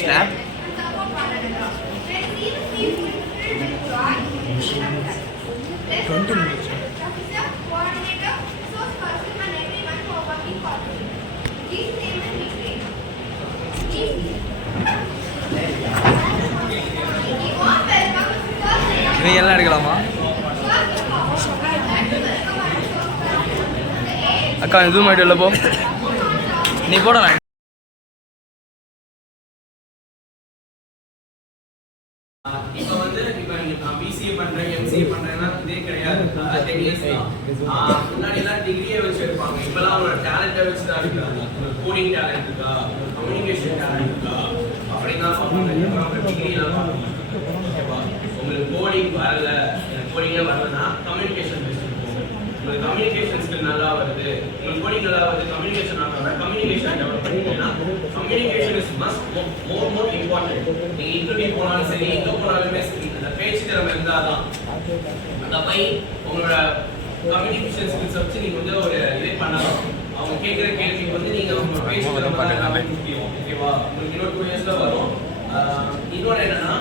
Snap. நீ எல்லாம் எடுக்கலாமா அக்கா ஜூம் ஆகிட்டு இல்லை போ நீ போடலாம் இப்போ வந்து இப்போ நான் பிசிஏ பண்றேன் எம்சிஏ பண்றேன்னா இதே கிடையாது. முன்னாடிலாம் டிகிரியை வச்சு எடுப்பாங்க. இப்பெல்லாம் அவங்களோட டேலண்ட்டை வச்சு தான் எடுக்கிறாங்க. கோடிங் டேலண்ட் இருக்கா, கம்யூனிகேஷன் டேலண்ட் இருக்கா அப்படின்னு தான் பார்ப்பாங்க. டிகிரிலாம் பார்ப்பாங்க. ஓகேவா, உங்களுக்கு கோடிங் வரல, எனக்கு கோடிங்கே வரலன்னா கம்யூனிகேஷன் பெஸ்ட் இருக்கும். உங்களுக்கு கம்யூனிகேஷன் ஸ்கில் நல்லா வருது, உங்களுக்கு கோடிங் நல்லா வருது, கம்யூனிகேஷன் நல்லா வருது, கம்யூனிகேஷன் டெவலப் பண்ணிட்டீங்கன்னா communication is must more important. நீங்க இன்டர்வியூ போனாலும் சரி, எங்க போனாலுமே சரி, அந்த பேச்சு திறமை இருந்தாதான் அந்த போய் உங்களோட கம்யூனிகேஷன் ஸ்கில்ஸ் வச்சு நீங்க வந்து ஒரு இதே பண்ணலாம். அவங்க கேட்குற கேள்விக்கு வந்து நீங்க உங்க பேச்சு திறமை முடியும். ஓகேவா, உங்களுக்கு இன்னொரு 2 இயர்ஸ்ல வரும். இன்னொன்று என்னன்னா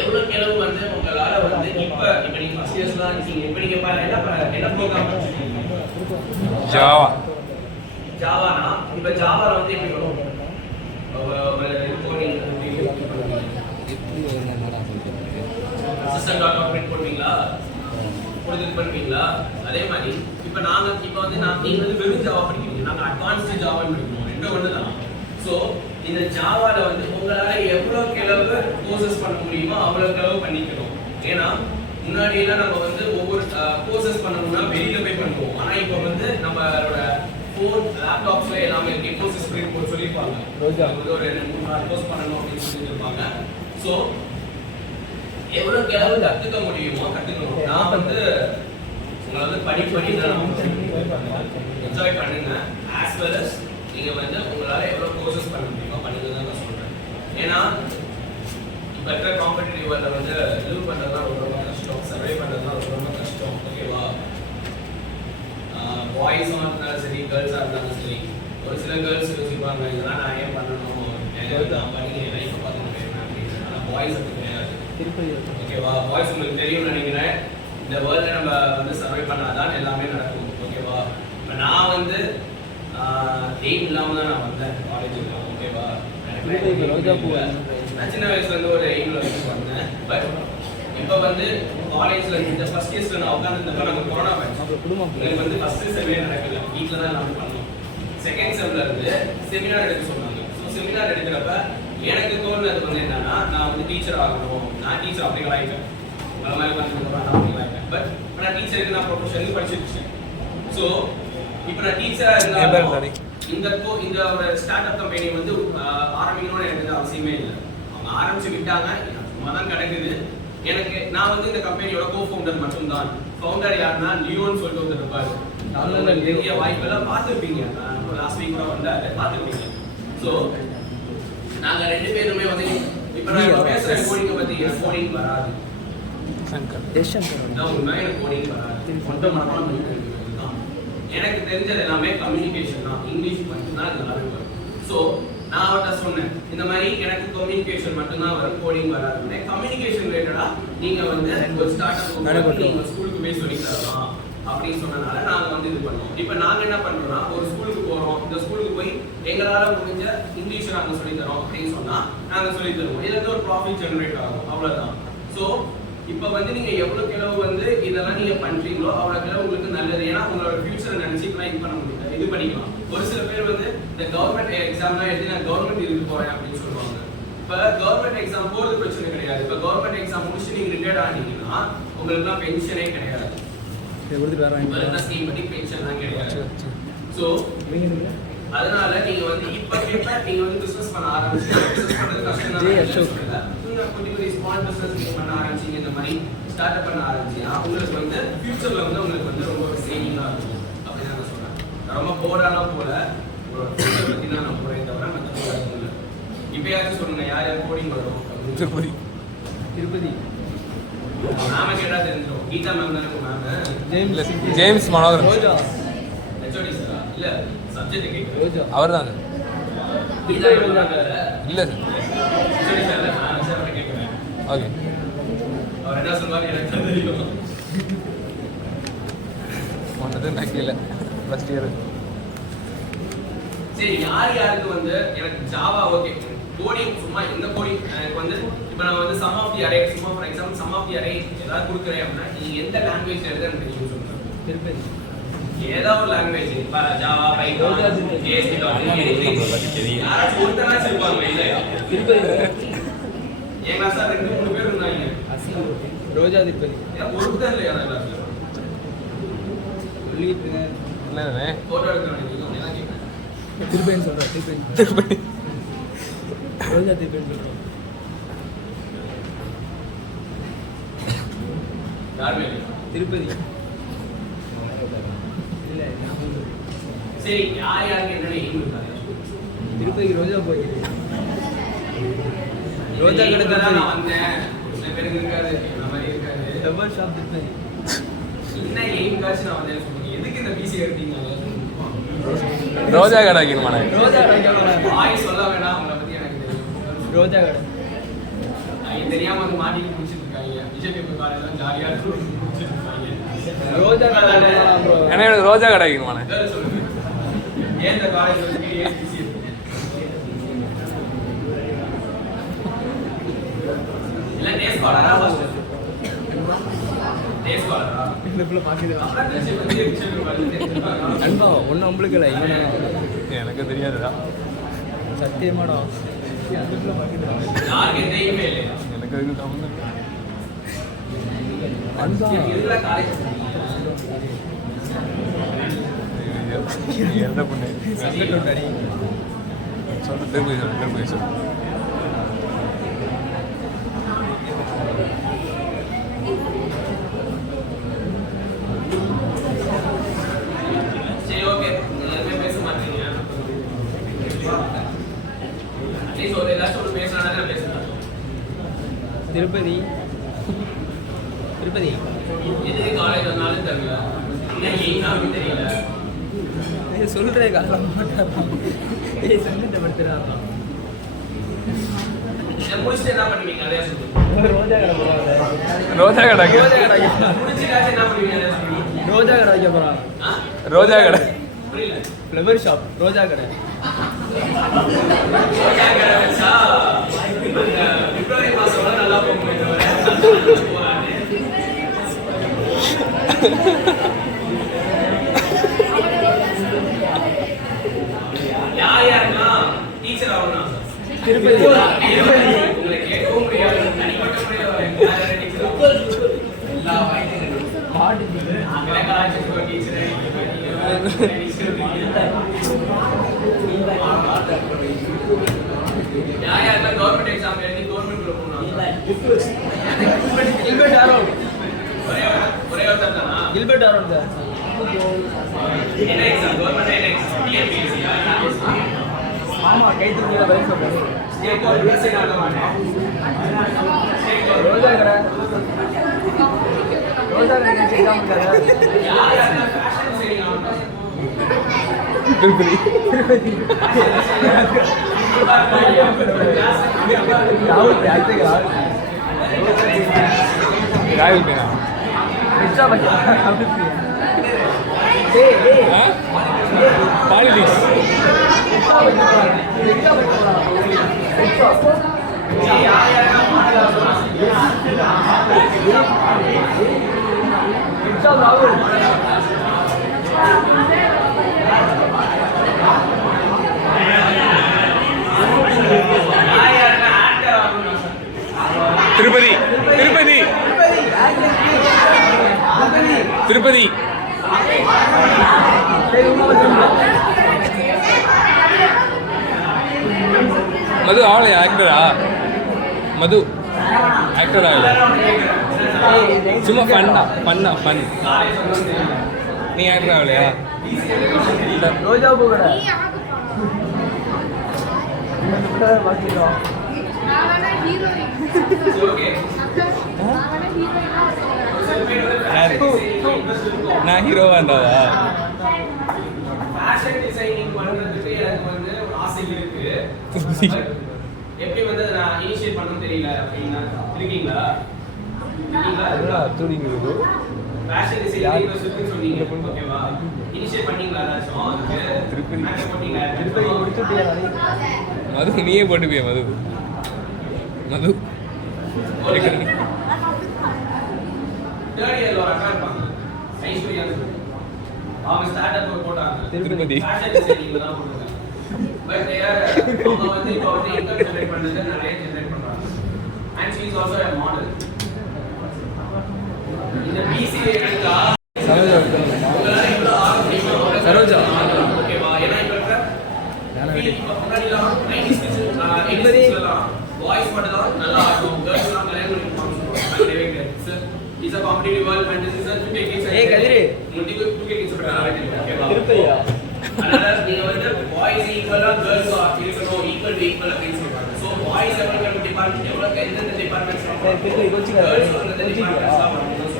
எவ்வளவு கிளவு வந்து உங்களால வந்து இப்ப நீங்க ஃபர்ஸ்ட் இயர்ஸ்லாம் இருக்கீங்க. இப்ப நீங்க என்ன ப்ரோக்ராம் படிச்சிருக்கீங்க? ஜாவானா இப்ப ஜாவால வந்து எப்படி வரும்? கோடிங் சிஸ்டம் டாட் ஆப்ரேட் பண்ணுவீங்களா, புரிதல் பண்ணுவீங்களா? அதே மாதிரி இப்ப வந்து நீங்க வந்து வெறும் ஜாவா படிக்கிறீங்க, நாங்க அட்வான்ஸ்டு ஜாவா படிக்கிறோம். ரெண்டும் ஒண்ணுதான். ஸோ இந்த ஜாவால வந்து உங்களால எவ்வளவு கிளவு கோர்சஸ் பண்ண முடியுமோ அவ்வளவு கிளவு பண்ணிக்கணும். ஏன்னா முன்னாடி எல்லாம் நம்ம வந்து ஒவ்வொரு கோர்சஸ் பண்ணணும்னா வெளியில போய் பண்ணுவோம். ஆனா இப்போ வந்து நம்மளோட ஃபோன் லேப்டாப்ஸ்ல எல்லாமே கோர்சஸ் போட்டு சொல்லியிருப்பாங்க. வந்து ஒரு 2-3 கோர்ஸ் பண்ணணும் அப்படின்னு சொல்லியிருப்பாங்க. ஸோ எவ்வளவு கிளவு கத்துக்க முடியுமோ கத்துக்கணும். நான் வந்து உங்களை வந்து படிப்படி என்ஜாய் பண்ணுங்க. ஆஸ் வெல் அஸ் நீங்க வந்து உங்களால எவ்வளவு கோர்சஸ் பண்ண முடியுமோ பண்ணுங்க தான் நான் சொல்றேன். ஏன்னா இப்போ இருக்கிற காம்படிட்டிவ் வேர்ல்ட்ல வந்து லிவ் பண்றதுதான் ரொம்ப கஷ்டம், சர்வே பண்றதுதான் ரொம்ப கஷ்டம். ஓகேவா, பாய்ஸாக இருந்தாலும் சரி, கேர்ள்ஸாக இருந்தாலும் சரி, ஒரு சில கேர்ள்ஸ் யோசிப்பாங்க இதெல்லாம் நான் ஏன் பண்ணணும், நான் பண்ணி என் லைஃப்பை பார்த்துட்டு போயிருந்தேன் அப்படின்னு. ஆனால் பாய்ஸ் அப்படி கிடையாது. ஓகேவா, பாய்ஸ் உங்களுக்கு தெரியும்னு நினைக்கிறேன். இந்த வேர்ல்டில் நம்ம வந்து சர்வே பண்ணாதான் எல்லாமே நடக்கும். ஓகேவா, இப்போ நான் வந்து எய்ம் இல்லாமல் தான் நான் வந்தேன் காலேஜுக்கு. ஓகேவா, நான் சின்ன வயசுலேருந்து ஒரு எய்மில் வச்சு வந்தேன். பட் இப்போ வந்து காலேஜில் இந்த ஃபர்ஸ்ட் இயர்ஸில் நான் உட்காந்துருந்தப்ப நாங்கள் கொரோனா பேட்ச். எனக்கு வந்து ஃபர்ஸ்ட் செம்மே நடக்கல, வீட்டில் தான் எல்லாமே பண்ணோம். செகண்ட் செம்மில் இருந்து செமினார் எடுக்க சொன்னாங்க. ஸோ செமினார் எடுக்கிறப்ப எனக்கு தோணுனது வந்து என்னன்னா, நான் வந்து டீச்சர் ஆகணும். நான் டீச்சர் அப்படிங்களா ஆகிட்டேன், நல்ல மாதிரி பண்ணிட்டு நான் அப்படிங்களா ஆகிட்டேன். பட் இப்போ நான் டீச்சருக்கு நான் ப்ரொஃபஷனுக்கு படிச்சிருக்கேன். ஸோ இப்போ நான் டீச்சராக இருந்தாலும் இந்த ஒரு ஸ்டார்ட் அப் கம்பெனி வந்து ஆரம்பிக்கணும்னு எனக்கு அவசியமே இல்லை. அவங்க ஆரம்பிச்சு விட்டாங்க, சும்மா தான் கிடக்குது. நான் வந்து இந்த கம்பெனியோட கோ-ஃபவுண்டர் மட்டும்தான். ஃபவுண்டர் யாருன்னா லியோன்னு சொல்லிட்டு ஒருத்தர் இருப்பாரு. தமிழ்ல நிறைய வாய்ப்பெல்லாம் பார்த்துருப்பீங்க, லாஸ்ட் வீக் கூட வந்தாரு, பார்த்துருப்பீங்க. ஸோ நாங்க 2 பேருமே வந்து இப்போ நான் பேசுற கோடிங்கை பத்தி எனக்கு கோடிங் வராது. எனக்கு கோடிங் வராது. எனக்கு தெரிஞ்சது எல்லாமே கம்யூனிகேஷன் தான், இங்கிலீஷ் மட்டும்தான் எல்லாரும் வரும். ஸோ நான் அவர்கிட்ட சொன்னேன், இந்த மாதிரி எனக்கு கம்யூனிகேஷன் மட்டும்தான் வரும், கோடிங் வராது. கம்யூனிகேஷன் ரிலேட்டடா நீங்க வந்து ஒரு ஸ்டார்ட் அப் நீங்க ஸ்கூலுக்கு போய் சொல்லி தரலாம் அப்படின்னு சொன்னனால நாங்க வந்து இது பண்ணோம். இப்போ நாங்க என்ன பண்றோம்னா, ஒரு ஸ்கூலுக்கு போறோம், இந்த ஸ்கூலுக்கு போய் எங்களால முடிஞ்ச இங்கிலீஷ் நாங்க சொல்லி தரோம் அப்படின்னு சொன்னா நாங்க சொல்லி தருவோம். இதுல இருந்து ஒரு ப்ராஃபிட் ஜெனரேட் ஆகும், அவ்வளவுதான். ஸோ இப்போ வந்து நீங்க எவ்வளவு கிளவு வந்து இதெல்லாம் நீங்க பண்றீங்களோ அவ்வளவு கிளவு உங்களுக்கு நல்லது. ஏன்னா உங்களோட ஃபியூச்சரை நினைச்சு இப்ப இது பண்ண முடியாது, இது பண்ணிக்கலாம். ஒரு சில பேர் வந்து இந்த கவர்மெண்ட் எக்ஸாம்லாம் எழுதி நான் கவர்மெண்ட் இதுக்கு போறேன் அப்படின்னு சொல்லுவாங்க. இப்ப கவர்மெண்ட் எக்ஸாம் போறது பிரச்சனை கிடையாது. இப்ப கவர்மெண்ட் எக்ஸாம் முடிச்சு நீங்க ரிட்டையர்ட் ஆனீங்கன்னா உங்களுக்குலாம் பென்ஷனே கிடையாது. ஸ்கீம் படி பென்ஷன்லாம் கிடையாது. ஸோ அதனால நீங்க வந்து இப்ப நீங்க வந்து பிசினஸ் பண்ண ஆரம்பிச்சீங்க. பிசினஸ் பண்றது கஷ்டம் தான். குட்டி ஸ்மால் பிசினஸ் பண்ண ஆரம்பிச்சீங்க, இந்த மாதிரி ஸ்டார்ட் அப் பண்ண ஆரம்பிச்சீங்கன்னா உங்களுக்கு வந்து ஃபியூச்சர்ல வந்து உங்களுக்கு வந்து ரொம்ப சேவிங்கா இருக்கும் அப்படின்னு நான் சொல்றேன். ரொம்ப போராலாம் போல ஒரு ஃபியூச்சர் பத்தி தான் நான் போறேன் தவிர மற்ற இல்லை. இப்பயாச்சும் சொல்லுங்க, யார் யார் கோடிங் வரும்? திருப்பதி மேம கேட்டா தெரிஞ்சிடும். கீதா மேம் தானே மேம்? ஜேம்ஸ் மனோகரன் ஹெச்ஓடி சாரா? இல்ல சப்ஜெக்ட் கேட்குறேன். அவர் தாங்க. இல்லை சார். ஓகே. அவர் என்ன சொல்வாரு எனக்கு தெரியும். ஒன்றது நக்கல ஃபர்ஸ்ட் இயர். சரி, யாருக்கு வந்து எனக்கு ஜாவா ஓகே, கோடிங் சும்மா இந்த கோடிங் எனக்கு வந்து இப்போ நான் வந்து சம் ஆஃப் தி அரே, சும்மா for example some of the array ஏதாவது கொடுக்குறேன் அப்படின்னா நீங்க எந்த லாங்குவேஜ் எழுத எனக்கு தெரியும் சொல்லுங்க. ஏதோ ஒரு லாங்குவேஜ் ஜாவா, பைதான், ஏஎஸ்பி யாராச்சும் ஒருத்தராச்சும் இருப்பாங்க இல்லையா? என் கிளாஸ்ல 2-3 பேர் இருந்தாங்க. ரோஜா திருப்பதி ஒருத்தர் இல்லையா அந்த கிளாஸ்ல? என்னண்ணே போட்டோ எடுக்கிறேன் திருப்பதின்னு சொல்கிறேன். திருப்பதி ரோஜா திருப்பதின்னு சொல்கிறோம். யாருமே திருப்பதி இல்லை. சரி, யாருக்கு என்னென்ன எய்ம் இருக்காங்க? திருப்பதிக்கு ரோஜா போயிடுது. ரோஜா கடை தான் திருப்பதி. நான் வந்தேன். சில பேருக்கு இருக்காது, இந்த மாதிரி இருக்காது. Flower shop Tirupati. என்ன எய்ம் காச்சு நான் வந்தேன் சொல்லுங்க. எதுக்கு இந்த பிசி எடுத்தீங்க? ரோஜா கடை வைக்கணுமாண்ணே? ரோஜா கடை. வாய் சொல்ல வேணாம், அவங்கள பத்தி எனக்கு தெரியும். ரோஜா கடை. அவங்க தெரியாம வந்து மாட்டிட்டு முடிச்சிட்டு இருக்காங்க. விஷயம் பேப்பர் காலேஜ்லாம் ஜாலியா முடிச்சிருக்காங்க. ரோஜா கடை bro. ஏன்னா எனக்கு ரோஜா கடை வைக்கணுமாண்ணே? வேற சொல்லுங்க. ஏன் இந்த காலேஜ் வந்து ஏன் பிசி இல்ல days cholera first days cholera இந்த புள்ள பாக்குது. அப்புறம் விஷயம் வந்து விஷயம் பேப்பர் அன்பா ஒன்றும் நம்மளுக்கு இல்லை. இவனை எனக்கு தெரியாதுடா. சத்தியமாடா அந்த புள்ள பாக்குது. யாருக்கு எந்த எய்மே இல்லையா? எனக்கு அதுக்கு சம்மந்தம் அன்பா இதுல காலேஜ் எந்த பொண்ணு சங்கடம் அடி. சொல்லு, திருப்பதி சொல்லு. சரி, ஓகே. எல்லாருமே பேச மாட்டீங்க. அட்லீஸ்ட் ஒரு ஏதாச்சும் ஒரு பேசினா நான் பேசுறேன். திருப்பதி திருப்பதி எதுக்கு காலேஜ் வந்தாலும் தெரியல. என்ன எய்னாலும் தெரியல. சொல்றே காலம் மாட்டாராம். ஏய் சங்கத்தை படுத்துறாராம். இதை முடிச்சுட்டு என்ன பண்ணுவீங்க? அதையா சொல்லுங்க. ரோஜா கடை போறாங்க. ரோஜா கடை ரோஜா கடை முடிச்சுட்டாச்சும் என்ன பண்ணுவீங்க? அதையா சொல்லுங்க. ரோஜா கடை வைக்க போறான். ஆ? ரோஜா கடை புரியல. ஃப்ளவர் ஷாப் ரோஜா கடை. ரோஜா கடை வச்சா அந்த பிப்ரவரி மாசம் வரை நல்லா போகுமே தவிர யாருன்னா டீச்சர் ஆகணும். திருப்பதி உங்களை கேட்கவும் முடியாது. தனிப்பட்ட முறையில் டீச்சர் எல்லா யாரெல்லாம் கவர்மெண்ட் எக்ஸாம் எழுதி கவர்மெண்ட் போனாங்க? Gilbert Aaron. ஒரே ஒருத்தர் தானா? Gilbert Aaron sir. என்ன எக்ஸாம்? கவர்மெண்ட் என்ன எக்ஸாம்? டிஎன்பிஎஸ்சி. ஆமா கைத்துக்கிற பதில் சொல்றேன். ஸ்டேட் கவர்மெண்ட் ரோஜா கடை ரோஜா கடை எக்ஸாம் இருக்காரு. யாரெல்லாம் ஃபேஷன் சரிங்க ஆகணும்? திருப்பதி ராகுல் ஆக்சுவலி ராகுல் பேனா எக்ஸ்ட்ரா பட்ஜெட். ஏய் ஏய் பாலிடிக்ஸ் திருப்பதி திருப்பதி திருப்பதி மது ஆகலையா ஆக்டரா? மது ஆக்டர் ஆகல, சும்மா ஃபன். நீ ஆக்டர் ஆகலையா? ரோஜா பூ கடை நான் ஹீரோவா இருந்தாவா? ஃபேஷன் டிசைனிங் பண்றதுக்கு எனக்கு வந்து ஒரு ஆசை இருக்கு. எப்படி வந்து நான் இனிஷியேட் பண்ணணும் தெரியல அப்படின்னா இருக்கீங்களா தூடிங்கிறது ஃபேஷன் டிசைனிங் யூனிவர்சிட்டி சொன்னீங்க ஓகேவா இனிஷியேட் பண்ணீங்களா ஏதாச்சும் அதுக்கு திருப்பதி. மேட்ச் பண்ணீங்களா திருப்பதி முடிச்சுட்டியா மது நீயே போட்டு போய் மது மது தேர்ட் இயர்ல ஒரு அக்கா இருப்பாங்க ஐஸ்வர்யா அவங்க ஸ்டார்ட் அப் போட்டாங்க திருப்பதி. ஃபேஷன் டிசைனிங்ல தான் போட்டாங்க பட் அவங்க வந்து இப்போ வந்து இன்கம் ஜெனரேட் பண்றது நிறைய ஜெனரேட் பண்றாங்க and she is also a model இந்த பிசிஏ எடுத்தா சரோஜா உங்களால இவ்வளவு ஆக முடியுமா சரோஜா. ஓகேவா ஏன்னா இப்ப இருக்கிற இப்ப முன்னாடிலாம் 90s இப்படி. 80s எல்லாம் பாய்ஸ் மட்டும் தான் நல்லா ஆடும் கேர்ள்ஸ் எல்லாம் நிறைய கிடையாது is a competitive world and this is a 2K kids ஏய் கதிரு multiple 2K kids ஓகேவா திருப்பதியா அதனால நீங்க வந்து பாய்ஸ் ஈக்குவலா கேர்ள்ஸ் இருக்கணும் ஈக்குவல் டு ஈக்குவலா பேசிப்பாங்க சோ பாய்ஸ் எவ்வளவு டிபார்ட்மெண்ட் எவ்வளவு எந்தெந்த டிபார்ட்மெண்ட்ஸ் திருப்பதி கோச்சிங் கேர்ள்ஸ் வந்து டிபார்ட்மெண்ட்ஸ் தான்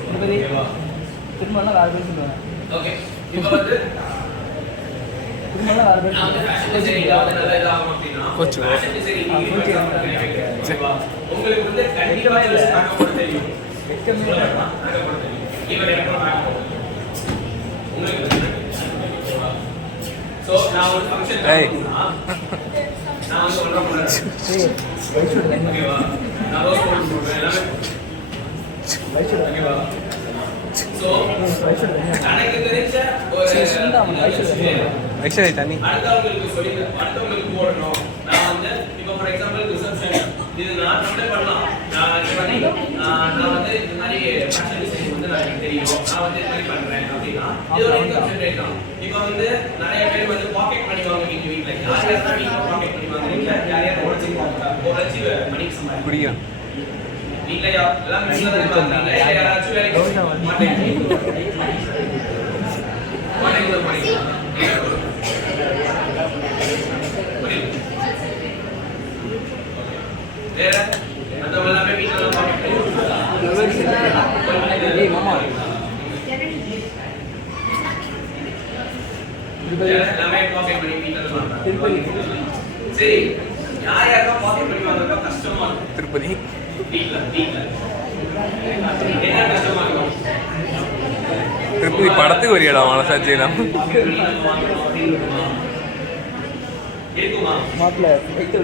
திருப்பதி ஓகேவா திரும்ப வேறு பேர் சொல்லுவேன் ஓகே இப்போ வந்து திரும்ப வேறு பேர் நான் வந்து ஃபேஷன் டிசைனிங்ல வந்து நல்லா இதாகும் அப்படினா கோச்சு. Fashion designing coach. ஓகேவா உங்களுக்கு வந்து கண்டிப்பா இது பார்க்க தெரியும் இவர் எனக்கு பார்க்க உங்களுக்கு சோ நான் ஒரு ஃபங்க்ஷன் ஏய். நான் வந்து சொல்றேன் ஏய் வைஷுடா ஓகேவா நான் ரோஸ் போட்டு சொல்றேன் எல்லாமே வைஷுடா ஓகேவா சோ வைஷுடா எனக்கு தெரிஞ்ச ஒரு ஐஸ்வர்யா தண்ணி அடுத்தவங்களுக்கு போடணும் நான் வந்து இப்போ ஃபார் எக்ஸாம்பிள் ரிசப்ஷன் இது நான் அப்ளை பண்ணலாம் நான் வந்து இந்த மாதிரி ஃபேஷன் டிசைனிங் வந்து நான் எனக்கு தெரியும் நான் வந்து இந்த மாதிரி பண்றேன் அப்படின்னா இது ஒரு இன்கம் ஜெனரேட் தான் இப்போ வந்து நிறைய பேர் வந்து பாக்கெட் பண்ணி வாங்க எங்க வீட்ல யார் யாரெல்லாம் வீட்ல பாக்கெட் பண்ணி வாங்குறீங்க யார் யார் உழைச்சி மணிக்கு சம்பாதிக்கிறீங்க குடிக்கலாம் வீட்ல எல்லாம் வீட்ல தான் வாங்குறீங்க யாராச்சும் வேலைக்கு மாட்டேன் வேற மத்தவங்க எல்லாமே வீட்ல தான் பாக்கெட் ஏய் மாமா திருப்பதி எல்லாமே பாக்கெட் பண்ணி வீட்ல தான் பண்றாங்க திருப்பதி சரி யார் யாரெல்லாம் பாக்கெட் பண்ணி வாங்குறதா கஷ்டமா இருக்கும் திருப்பதி வீட்ல என்ன கஷ்டமா இருக்கும் திருப்பதி படத்துக்கு ஒரு இடம் மனசாட்சி இடம் இருக்குமா மாப்பிள்ள கைத்த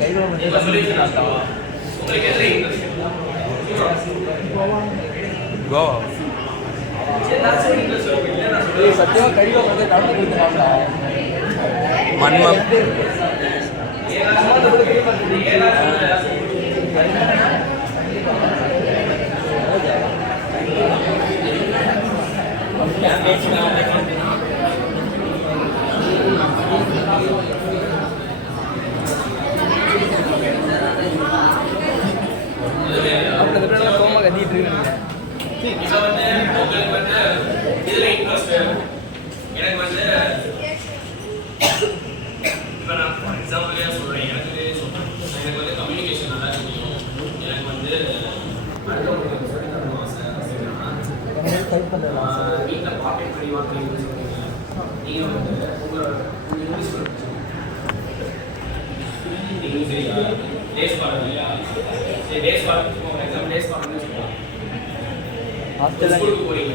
கையில் உங்க சொல்யூஷன் ஆஸ்தாவா உங்களுக்கு எதுல இன்ட்ரெஸ்ட் கோவா எல்லாரும் இன்ட்ரெஸ்ட் இருக்கு இல்ல நான் ஏய் சொல்றேன் சத்தியமா கையில் வந்து கலந்து கொடுத்துருக்காங்களா மன்மம் அப்புறம் கோமா கத்திட்டு இருக்கீங்க இப்போ வந்து உங்களுக்கு வந்து இதுல இன்ட்ரெஸ்ட் எனக்கு வந்து இப்போ நான் ஃபார் எக்ஸாம்பிளே சொல்றேன் எனக்கு வந்து கம்யூனிகேஷன் நல்லா தெரியும் எனக்கு வந்து அடுத்தவங்களுக்கு சொல்லி தரணும் ஆசை அப்படின்னா டைப் பண்ணலாம் வீட்டில் பாக்கெட் பண்ணி வாங்குறீங்கன்னு சொல்லுவீங்க நீங்கள் வந்து உங்களோட இங்கிலீஷ் நீங்கள் சரியா டேஸ் பாருங்க இல்லையா சரி டேஸ் பாருங்க ஃபார் எக்ஸாம்பிள் டேஸ் பாருங்கன்னு வச்சுக்கோங்க ஸ்கூலுக்கு போறீங்க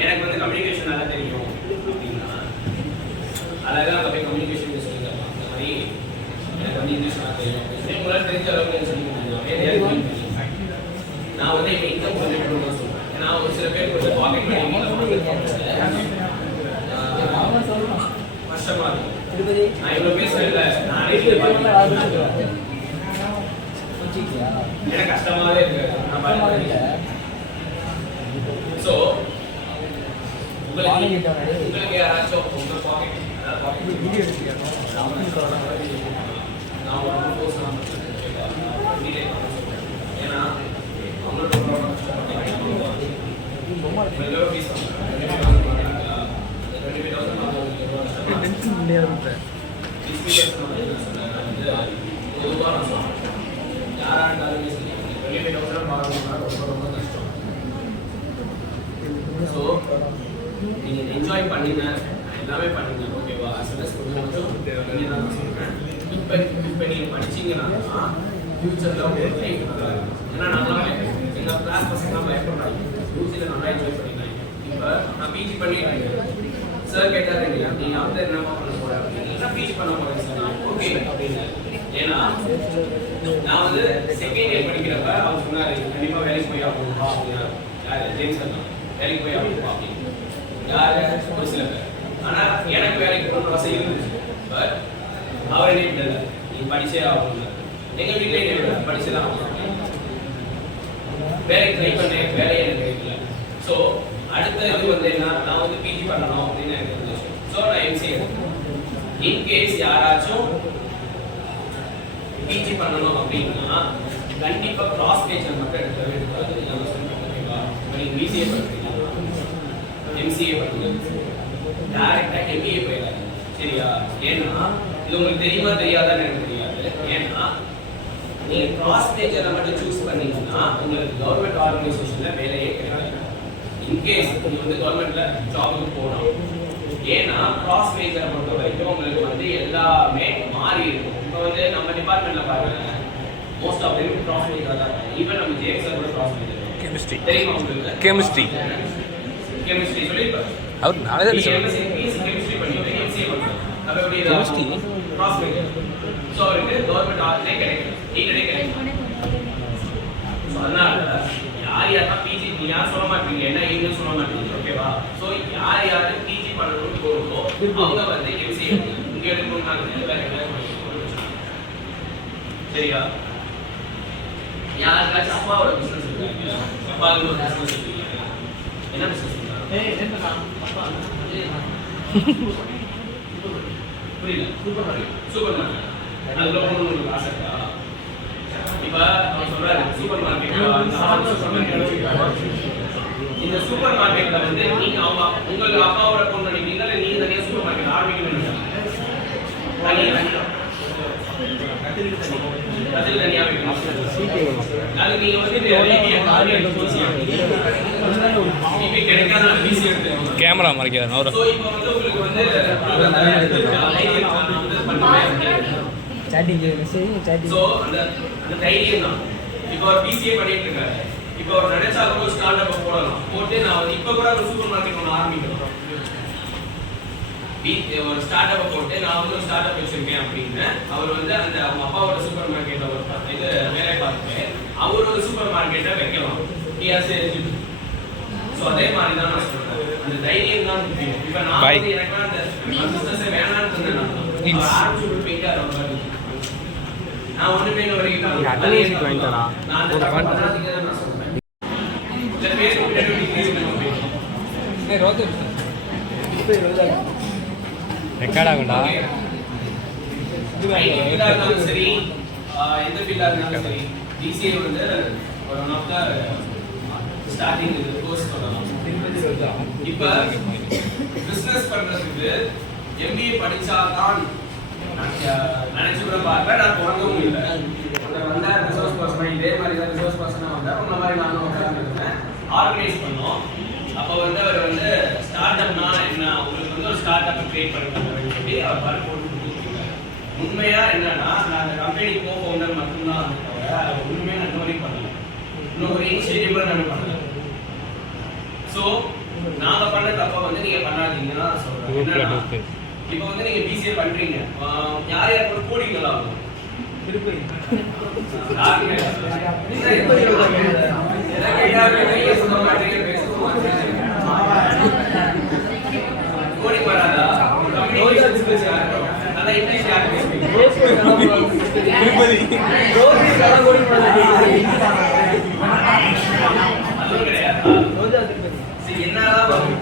எனக்கு வந்து கம்யூனிகேஷன் நல்லா தெரியும் அப்படின்னா அழகாக அங்கே போய் கம்யூனிகேஷன் சொல்லி தரலாம் அந்த மாதிரி எனக்கு வந்து இங்கிலீஷ் நல்லா தெரியும் உங்களால் தெரிஞ்ச அளவுக்கு சொல்லி கொடுக்கலாம் நான் வந்து இப்போ இன்கம் ஜெனரேட் பண்ணணும்னு சொல்றேன் ஏன்னா ஒரு சில பேருக்கு வந்து பாக்கெட் பண்ணி கஷ்டமா இருக்கும் திருப்பதி நான் இவ்வளோ பேசுறேன்ல நான் எனக்கு கஷ்டமாவே இருக்கு நான் பாருங்க ஸோ உங்களுக்கு யாராச்சும் உங்க பாக்கெட் வீடியோ எடுத்துக்கிறேன் நான் ஒரு போஸ்ட் ஏன்னா அவங்களோட பொதுவாக நான் சொல்றேன் யாராக இருந்தாலும் சரி 25,000 வாங்கணும்னா ரொம்ப கஷ்டம் ஸோ நீங்கள் என்ஜாய் பண்ணுங்க எல்லாமே பண்ணுங்க ஓகேவா அஸ் வெல் அஸ் கொஞ்சம் நான் சொல்கிறேன் இப்போ நீங்க படிச்சீங்கன்னா ஃபியூச்சர்ல உங்களுக்கு லைஃப் நல்லா இருக்கும். ஏன்னா நாங்களாம் எங்க கிளாஸ் பசங்களாம் பயப்படுறாங்க யூஜில நல்லா என்ஜாய் பண்ணிக்கலாம். இப்போ நான் பிஜி பண்ணிட்டு இருக்கேன். சார் கேட்டாரு நீங்க வந்து என்னமா பண்ண போற அப்படின்னா பிஜி பண்ண போறேன் சார். ஓகே அப்படின்னு. ஏன்னா நான் வந்து செகண்ட் இயர் படிக்கிறப்ப அவர் சொன்னாரு கண்டிப்பா வேலைக்கு போய் ஆகணும் அப்படின்னா யாரு ஜேம்ஸ் அண்ணா வேலைக்கு போய் ஆகணும் அப்படின்னு யாரு ஒரு சில பேர். ஆனா எனக்கு வேலைக்கு போகணும்னு ஆசை இருந்துச்சு. பட் அவர் என்ன விடல நீ படிச்சே ஆகணும். எங்க வீட்டிலே என்ன படிச்சுதான் ஆகணும். வேலைக்கு ட்ரை பண்ணேன், வேலையை எனக்கு கிடைக்கல. ஸோ அடுத்த இது வந்து என்ன நான் வந்து பிஜி பண்ணணும் அப்படின்னு எனக்கு இருந்துச்சு. ஸோ நான் எம்சிஏ இன்கேஸ் யாராச்சும் பிஜி பண்ணணும் அப்படின்னா கண்டிப்பா கிராஸ் மேஜர் மட்டும் எடுக்கவே எடுக்காது. நம்ம சொல்றோம் ஓகேவா? நீங்க பிசிஏ பண்றீங்க, எம்சிஏ பண்ணுங்க, டைரக்டா எம்பிஏ போயிடாது. சரியா? ஏன்னா இது உங்களுக்கு தெரியுமா தெரியாதான்னு எனக்கு தெரியாது. ஏன்னா நீங்க கிராஸ் மேஜரை மட்டும் சூஸ் பண்ணீங்கன்னா உங்களுக்கு கவர்மெண்ட் ஆர்கனைசேஷன்ல வேலையே கிடைக்காது. இன்கேஸ் நீங்க வந்து கவர்மெண்ட்ல ஜாபுக்கு போகணும். ஏன்னா கிராஸ் மேஜரை பொறுத்த வரைக்கும் உங்களுக்கு வந்து எல்லாமே மாறி இருக்கும். இப்போ வந்து நம்ம டிபார்ட்மெண்ட்ல பாருங்க most of them cross major தான். ஈவன் நம்ம ஜேம்ஸ் சார் கூட கிராஸ் மேஜர். கெமிஸ்ட்ரி தெரியுமா உங்களுக்கு? கெமிஸ்ட்ரி சொல்லிருப்பாரு. அவர் நாளே தான் சொல்லுவாங்க. கெமிஸ்ட்ரி பண்ணிட்டு எம்சிஏ பண்ணுவாங்க. அப்ப எப்படி கெமிஸ்ட்ரி கிராஸ் மேஜர். சோ அவருக்கு கவர்மெண்ட் ஆர்கனை கிடைக்கும். டீடே கிடைக்கும். சோ அதனால யார் யாரெல்லாம் பிஜி நீங்க யாரும் சொல்ல மாட்டீங்க, என்ன ஏன்னு சொல்ல மாட்டீங்க. ஓகேவா? சோ யார் யாரு பிஜி பண்ணணும்னு தோணுதோ அவங்க வந்து எம்சிஏ இங்க எடுக்கணும்னாங்க வேற எல்லாம் சரியா? யாருக்காச்சும் அப்பாவோட பிசினஸ் இருக்காங்க, அப்பாவுக்கு ஒரு பிசினஸ் இருக்கு. என்ன பிசினஸ் புரியல? Super market. அதுக்குள்ள போகணும்னு உங்களுக்கு ஆசை இருக்கா? இப்ப அவன் சொல்றாரு சூப்பர் மார்க்கெட். இந்த சூப்பர் மார்க்கெட்ல வந்து நீங்க அவங்க உங்களுக்கு அப்பாவோட கொண்டு நினைக்கிறீங்க இல்ல நீங்க தனியா சூப்பர் மார்க்கெட் ஆரம்பிக்கணும்னு அதில் தனியா வைக்கணும். அது நீங்க வந்து கேமரா மறைக்காது. ஸோ இப்போ வந்து உங்களுக்கு வந்து சாட்டிங் மெசேஜ் சாட்டிங். ஸோ அந்த தைரியம் தான். இப்போ ஒரு பிசிஏ பண்ணிட்டு இருக்காரு. இப்போ ஒரு நினைச்சா ஒரு ஸ்டார்ட் அப் போடலாம். போட்டு நான் வந்து இப்போ கூட ஒரு சூப்பர் மார்க்கெட் ஒன்று ஆரம்பிக்கணும். ஒரு ஸ்டார்ட் அப் போட்டு நான் வந்து ஒரு ஸ்டார்ட் அப் வச்சிருக்கேன் அப்படின்னு அவர் வந்து அந்த அவங்க அப்பாவோட சூப்பர் மார்க்கெட்டை ஒரு இது வேலை பார்த்துட்டு அவர் ஒரு சூப்பர் மார்க்கெட்டை வைக்கலாம். ஸோ அதே மாதிரி தான் நான் சொல்றேன். அந்த தைரியம் தான் முக்கியம். இப்போ நான் வந்து எனக்கு அந்த பிசினஸ் வேணாம்னு சொன்னேன். ஆரம்பிச்சு போயிட்டு அதை நான் ஒன்று போய் வரைக்கும் நான் ரெக்கார்ட் ஆகும்டா. சரி எந்த ஃபீல்டா இருந்தாலும் சரி பிசிஏ வந்து one of the starting course பண்ணலாம். இப்ப பிசினஸ் பண்றதுக்கு எம்பிஏ படிச்சாதான் நினைச்சு கூட பார்ப்பேன். நான் தொடங்கவும் இல்லை. வந்தா ரிசோர்ஸ் பர்சன் இதே மாதிரி தான் ரிசோர்ஸ் பர்சனா வந்தா உங்க மாதிரி நானும் உட்காந்துருந்தேன். ஆர்கனைஸ் பண்ணோம். அப்போ வந்து அவர் வந்து ஸ்டார்ட் அப்னா என்ன உங்களுக்கு வந்து ஒரு ஸ்டார்ட் அப் கிரியேட் பண்ணுறாங்கன்னு சொல்லி அவர் பாரு போட்டு கொடுத்துருக்காரு. உண்மையா என்னன்னா நான் அந்த கம்பெனி கோ ஃபவுண்டர் மட்டும்தான் தவிர அதை உண்மையாக அந்த மாதிரி பண்ணல. இன்னும் ஒரு இனிஷியேட்டிவ் நாங்கள் பண்ணல. ஸோ நாங்கள் பண்ண தப்ப வந்து நீங்க பண்ணாதீங்கன்னா சொல்றேன். இப்போ வந்து நீங்க பிசிஏ பண்றீங்க, யார் யார் கூட கோடிங்களா ஆகும் கோடிங் வராதா? அதான் இங்கிலீஷ் யார் அதுவும் கிடையாது. என்னதான் வரும்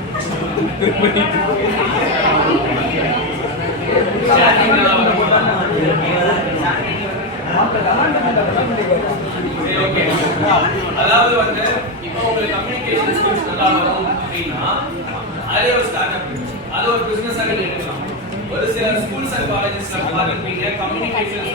அதாவது வந்து இப்போ உங்களுக்கு கம்யூனிகேஷன் ஸ்கில்ஸ் நல்லா வரும் அப்படின்னா அதே ஒரு ஸ்டார்ட் அப் அது ஒரு பிசினஸ் ஆக எடுக்கலாம். ஒரு சில ஸ்கூல்ஸ் அண்ட் காலேஜஸ்ல பார்த்துருப்பீங்க கம்யூனிகேஷன்